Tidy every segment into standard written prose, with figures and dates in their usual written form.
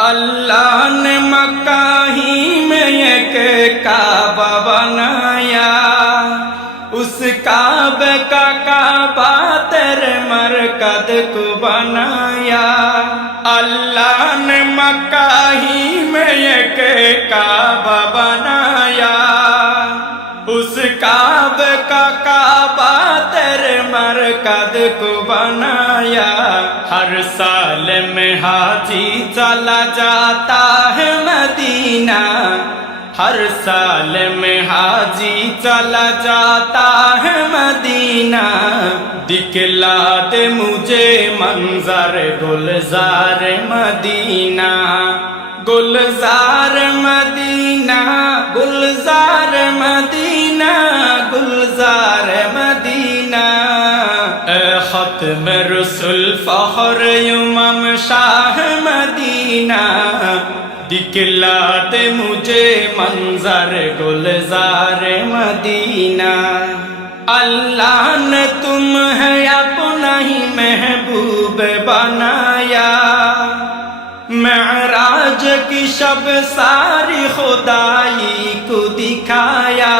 अल्लाह ने मक्का ही में एक काबा बनाया, उस काबे का काबा तेरे मरकद को बनाया। अल्लाह ने मक्का ही में एक काबा बनाया, उस काबे का काबा तेरे मरकद को बनाया। हर साल में हाजी चला जाता है मदीना, हर साल में हाजी चला जाता है मदीना। दिखला दे मुझे मंजर गुलजार मदीना, गुलजार मदीना, गुलजार मदीना, गुलजार मदीना। ए खत्म रसूल फख्र इमाम शाह मदीना, दिखला दे मुझे मंजर गुलजार मदीना। अल्लाह ने तुम्हें अपना ही महबूब बनाया, मेराज की शब सारी खुदाई को दिखाया।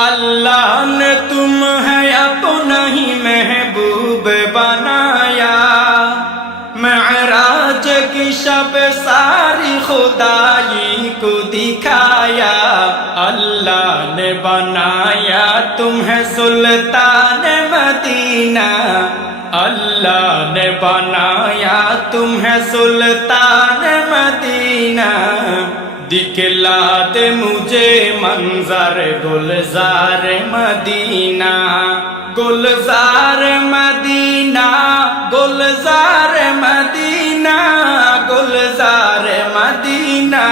अल्लाह ने तुम्हें अपना ही महबूब बनाया, मेराज की शब सारी खुदाई को दिखाया। अल्लाह ने बनाया तुम्हें सुल्तान मदीना, अल्लाह ने बनाया तुम्हें सुल्तान मदीना। दिखला दे मुझे मंजर गुलजार मदीना, गुलजार मदीना, गुलजार मदीना, गुलजार मदीना।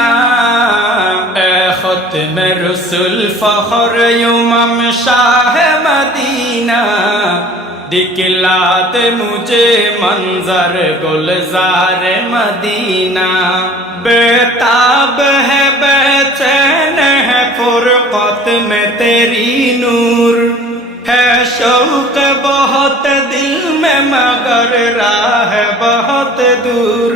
ए खत्म रसूल फख्र इमाम शाह मदीना, दिखला दे मुझे मंजर गुलजार मदीना। बेताब है बेचैन है फुरकत में तेरी नूर, है शौक बहुत दिल में मगर राह बहुत दूर।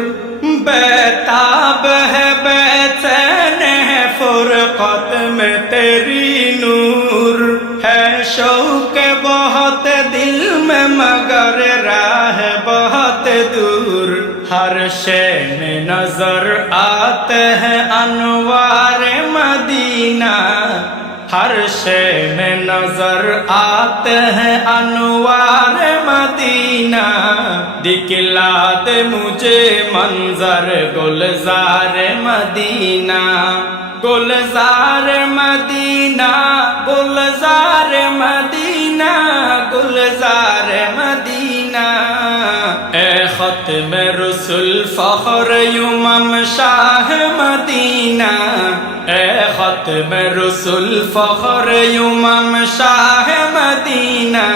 बेताब है बेचैन है फुरकत में तेरी नूर, है शौक बहुत दिल में मगर राह बहुत दूर। हर शय में नजर आते हैं अनवार मदीना, हर शय में नजर आते हैं अनवार मदीना। दिखला दे मुझे मंजर गुलजार मदीना, गुलजार मदीना, गुलजार मदीना, गुलजार मदीना। ए खत्म रसूल फख्र इमाम शाह मदीना, ए खत्म रसूल फख्र इमाम शाह मदीना।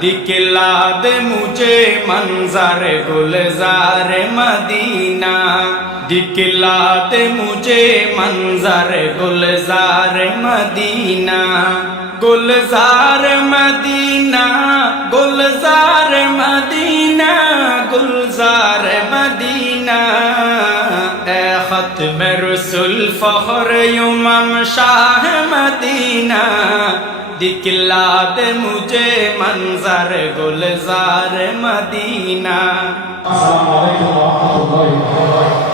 दिखला दे मुझे मंजर गुलजार मदीना, दिखला दे मुझे मंजर गुलजार मदीना, गुलजार मदीना, गुलजार मदीना, गुलजार मदीना। ए खत्म रसूल फख्र इमाम शाह मदीना, दिखला दे मुझे मंजर गुलजार मदीना। अस्सलामु अलैकुम व रहमतुल्लाहि व बरकातुहू।